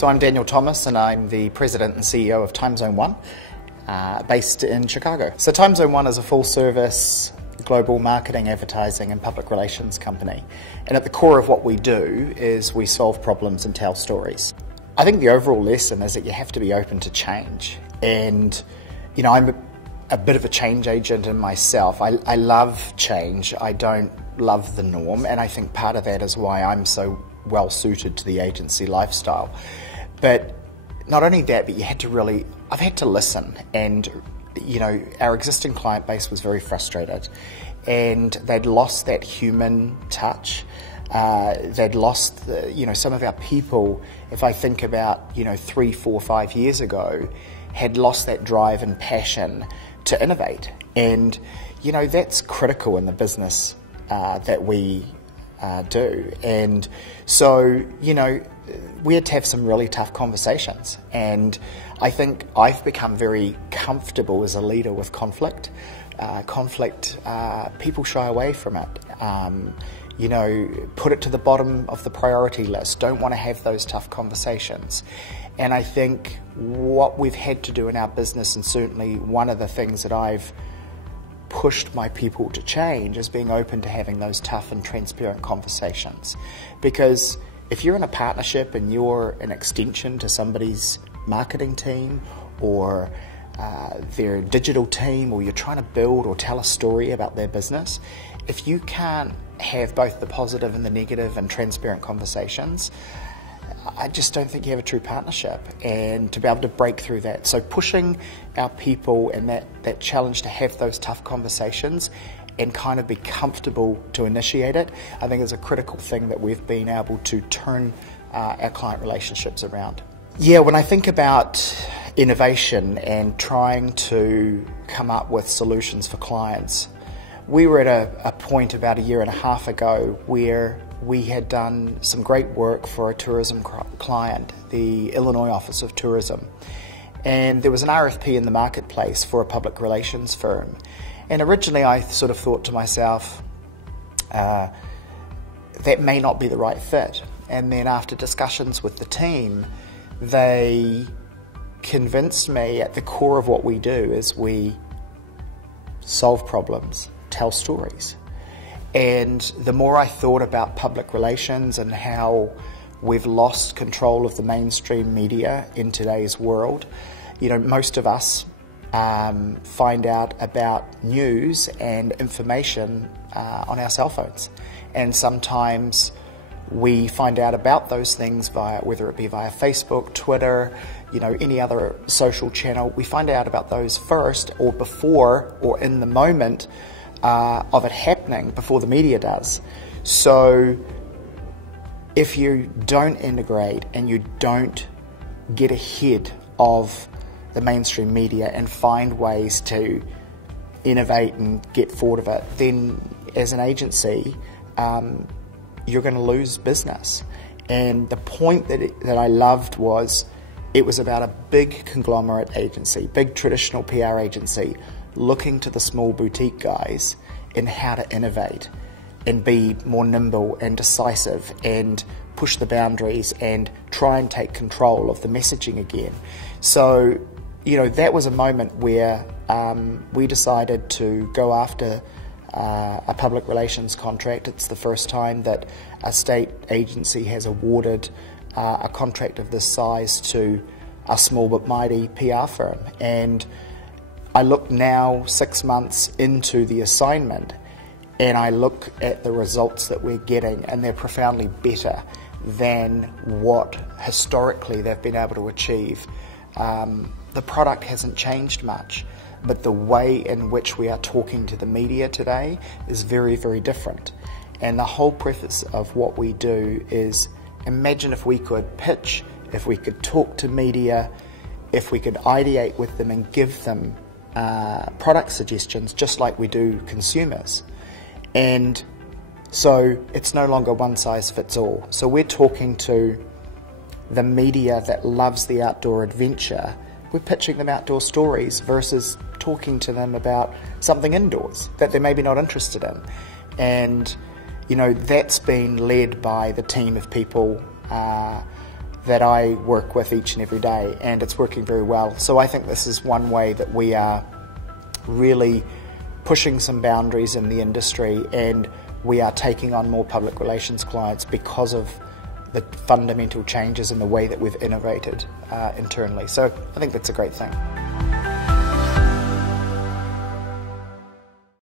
So I'm Daniel Thomas and I'm the President and CEO of TimeZoneOne, based in Chicago. So TimeZoneOne is a full-service global marketing, advertising and public relations company. And at the core of what we do is we solve problems and tell stories. I think the overall lesson is that you have to be open to change. And, you know, I'm a bit of a change agent in myself. I love change. I don't love the norm. And I think part of that is why I'm so well suited to the agency lifestyle. But not only that, but I've had to listen. And, you know, our existing client base was very frustrated and they'd lost that human touch. They'd lost, some of our people, if I think about, 3, 4, 5 years ago, had lost that drive and passion to innovate. And, that's critical in the business that we do. And so, we had to have some really tough conversations. And I think I've become very comfortable as a leader with conflict. People shy away from it. Put it to the bottom of the priority list. Don't want to have those tough conversations. And I think what we've had to do in our business, and certainly one of the things that I've pushed my people to change, is being open to having those tough and transparent conversations. Because if you're in a partnership and you're an extension to somebody's marketing team or their digital team, or you're trying to build or tell a story about their business, if you can't have both the positive and the negative and transparent conversations, I just don't think you have a true partnership. And to be able to break through that, so pushing our people and that challenge to have those tough conversations and kind of be comfortable to initiate it, I think is a critical thing that we've been able to turn our client relationships around. Yeah, when I think about innovation and trying to come up with solutions for clients, we were at a point about 1.5 years ago where we had done some great work for a tourism client, the Illinois Office of Tourism. And there was an RFP in the marketplace for a public relations firm. And originally I sort of thought to myself, that may not be the right fit. And then after discussions with the team, they convinced me at the core of what we do is we solve problems, tell stories. And the more I thought about public relations and how we've lost control of the mainstream media in today's world, most of us find out about news and information on our cell phones. And sometimes we find out about those things whether it be via Facebook, Twitter, any other social channel. We find out about those first or before or in the moment of it happening before the media does. So if you don't integrate and you don't get ahead of the mainstream media and find ways to innovate and get forward of it, then as an agency, you're going to lose business. And the point that I loved was it was about a big conglomerate agency, big traditional PR agency, looking to the small boutique guys in how to innovate and be more nimble and decisive and push the boundaries and try and take control of the messaging again. So, that was a moment where we decided to go after a public relations contract. It's the first time that a state agency has awarded a contract of this size to a small but mighty PR firm. And I look now 6 months into the assignment and I look at the results that we're getting, and they're profoundly better than what historically they've been able to achieve. The product hasn't changed much, but the way in which we are talking to the media today is very, very different. And the whole preface of what we do is, imagine if we could pitch, if we could talk to media, if we could ideate with them and give them product suggestions just like we do consumers. And so it's no longer one size fits all. So we're talking to the media that loves the outdoor adventure. We're pitching them outdoor stories versus talking to them about something indoors that they're maybe not interested in. And, that's been led by the team of people that I work with each and every day, and it's working very well. So I think this is one way that we are really pushing some boundaries in the industry, and we are taking on more public relations clients because of the fundamental changes in the way that we've innovated internally. So I think that's a great thing.